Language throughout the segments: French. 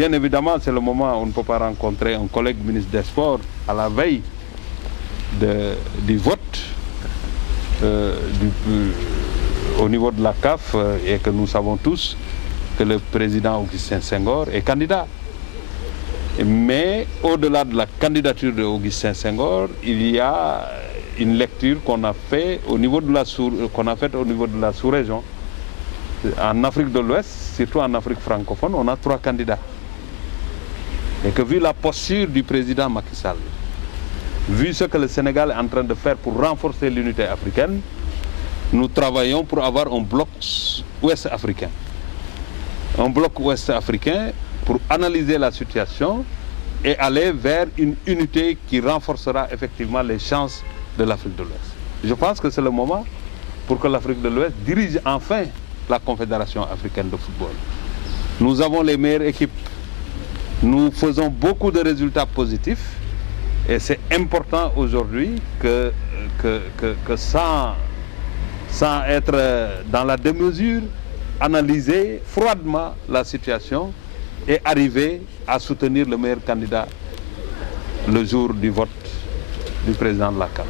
Bien évidemment, c'est le moment où on ne peut pas rencontrer un collègue ministre des Sports à la veille du vote au niveau de la CAF et que nous savons tous que le président Augustin Senghor est candidat. Mais au-delà de la candidature d'Augustin Senghor, il y a une lecture qu'on a faite au niveau de la sous-région. En Afrique de l'Ouest, surtout en Afrique francophone, on a 3 candidats. Et que vu la posture du président Macky Sall, vu ce que le Sénégal est en train de faire pour renforcer l'unité africaine, nous travaillons pour avoir un bloc ouest-africain. Un bloc ouest-africain pour analyser la situation et aller vers une unité qui renforcera effectivement les chances de l'Afrique de l'Ouest. Je pense que c'est le moment pour que l'Afrique de l'Ouest dirige enfin la Confédération africaine de football. Nous avons les meilleures équipes. Nous faisons beaucoup de résultats positifs et c'est important aujourd'hui que sans être dans la démesure, analyser froidement la situation et arriver à soutenir le meilleur candidat le jour du vote du président de la CAF.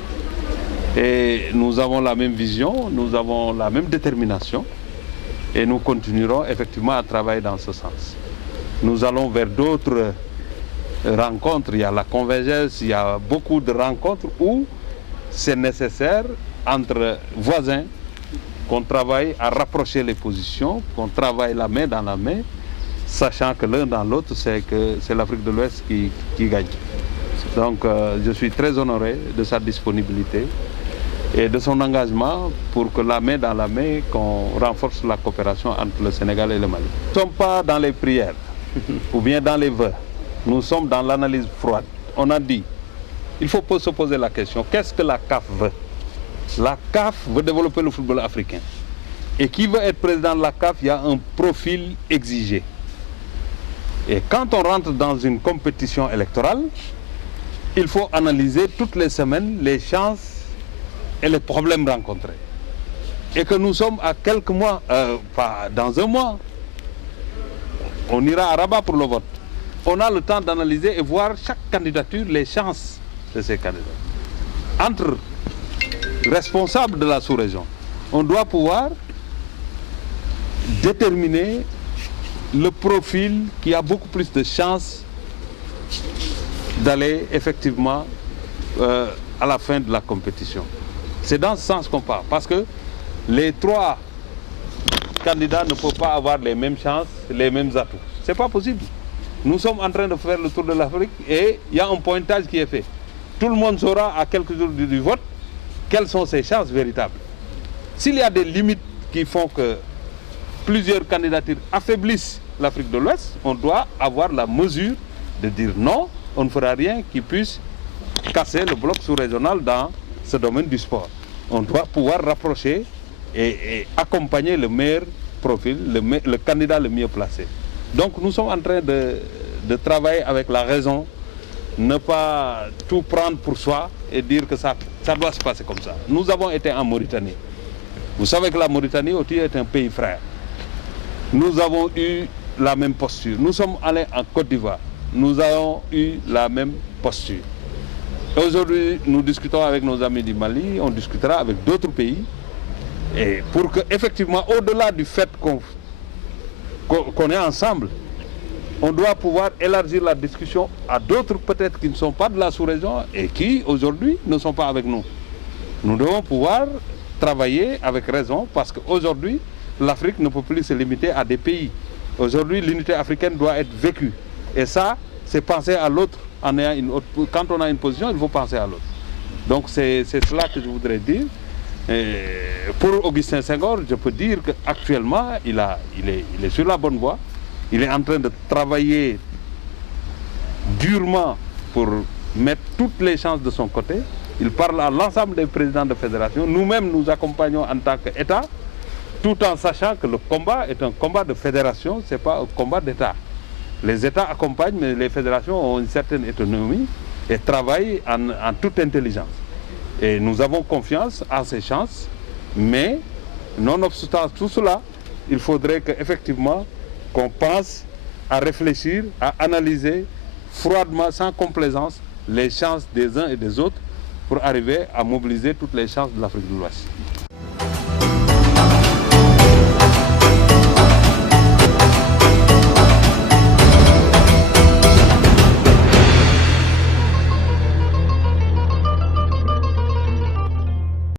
Et nous avons la même vision, nous avons la même détermination et nous continuerons effectivement à travailler dans ce sens. Nous allons vers d'autres rencontres, il y a la convergence, il y a beaucoup de rencontres où c'est nécessaire entre voisins qu'on travaille à rapprocher les positions, qu'on travaille la main dans la main, sachant que l'un dans l'autre, c'est l'Afrique de l'Ouest qui gagne. Donc je suis très honoré de sa disponibilité et de son engagement pour que la main dans la main, qu'on renforce la coopération entre le Sénégal et le Mali. Nous ne sommes pas dans les prières ou bien dans les vœux. Nous sommes dans l'analyse froide. On a dit, il faut se poser la question, qu'est-ce que la CAF veut? La CAF veut développer le football africain. Et qui veut être président de la CAF, il y a un profil exigé. Et quand on rentre dans une compétition électorale, il faut analyser toutes les semaines les chances et les problèmes rencontrés. Et que nous sommes à quelques mois, pas dans un mois, on ira à Rabat pour le vote. On a le temps d'analyser et voir chaque candidature, les chances de ces candidats. Entre responsables de la sous-région, on doit pouvoir déterminer le profil qui a beaucoup plus de chances d'aller effectivement à la fin de la compétition. C'est dans ce sens qu'on parle, parce que les 3 candidats ne peuvent pas avoir les mêmes chances, les mêmes atouts. C'est pas possible. Nous sommes en train de faire le tour de l'Afrique et il y a un pointage qui est fait. Tout le monde saura à quelques jours du vote quelles sont ses chances véritables. S'il y a des limites qui font que plusieurs candidatures affaiblissent l'Afrique de l'Ouest, on doit avoir la mesure de dire non, on ne fera rien qui puisse casser le bloc sous-régional dans ce domaine du sport. On doit pouvoir rapprocher et accompagner le meilleur profil, le candidat le mieux placé. Donc nous sommes en train de travailler avec la raison, ne pas tout prendre pour soi et dire que ça doit se passer comme ça. Nous avons été en Mauritanie. Vous savez que la Mauritanie aussi est un pays frère. Nous avons eu la même posture. Nous sommes allés en Côte d'Ivoire. Nous avons eu la même posture. Aujourd'hui, nous discutons avec nos amis du Mali, on discutera avec d'autres pays. Et pour que, effectivement, au-delà du fait qu'on est ensemble, on doit pouvoir élargir la discussion à d'autres peut-être qui ne sont pas de la sous-région et qui, aujourd'hui, ne sont pas avec nous. Nous devons pouvoir travailler avec raison parce qu'aujourd'hui, l'Afrique ne peut plus se limiter à des pays. Aujourd'hui, l'unité africaine doit être vécue. Et ça, c'est penser à l'autre. Quand on a une position, il faut penser à l'autre. Donc c'est cela que je voudrais dire. Et pour Augustin Senghor, je peux dire qu'actuellement, il est sur la bonne voie. Il est en train de travailler durement pour mettre toutes les chances de son côté. Il parle à l'ensemble des présidents de fédération. Nous-mêmes, nous accompagnons en tant qu'État, tout en sachant que le combat est un combat de fédération, ce n'est pas un combat d'État. Les États accompagnent, mais les fédérations ont une certaine autonomie et travaillent en toute intelligence. Et nous avons confiance en ces chances, mais nonobstant tout cela, il faudrait qu'effectivement qu'on pense à réfléchir, à analyser froidement, sans complaisance, les chances des uns et des autres pour arriver à mobiliser toutes les chances de l'Afrique de l'Ouest.